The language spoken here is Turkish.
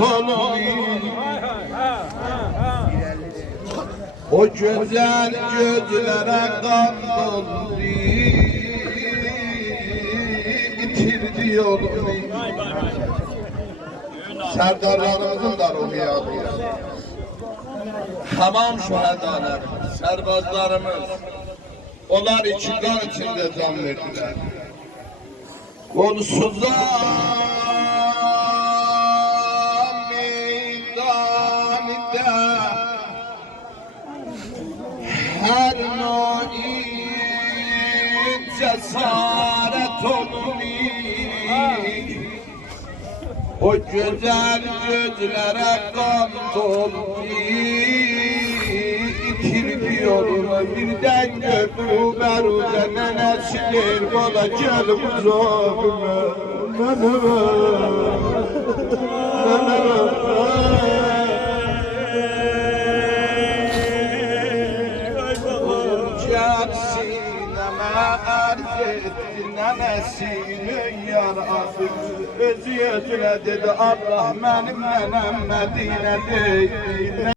olmayım. O güzel gözlere kan doldu, itirdi yolunu. Serdarlarımızın da ruhu yadıyla. Tamam şühedalarımız, serbazlarımız, onlar için kan içinde can verdiler. Kolsuzlar meydanında her nö'in cesaret olmuş. O güzel gözlere kan doldu, itirdi yolunu. Birden gördü berude nenesidir, bana gel uzağıma. Gel sineme arz etti nenesinin yarası. Özü özüne dedi Allah benim nenem Medine'de.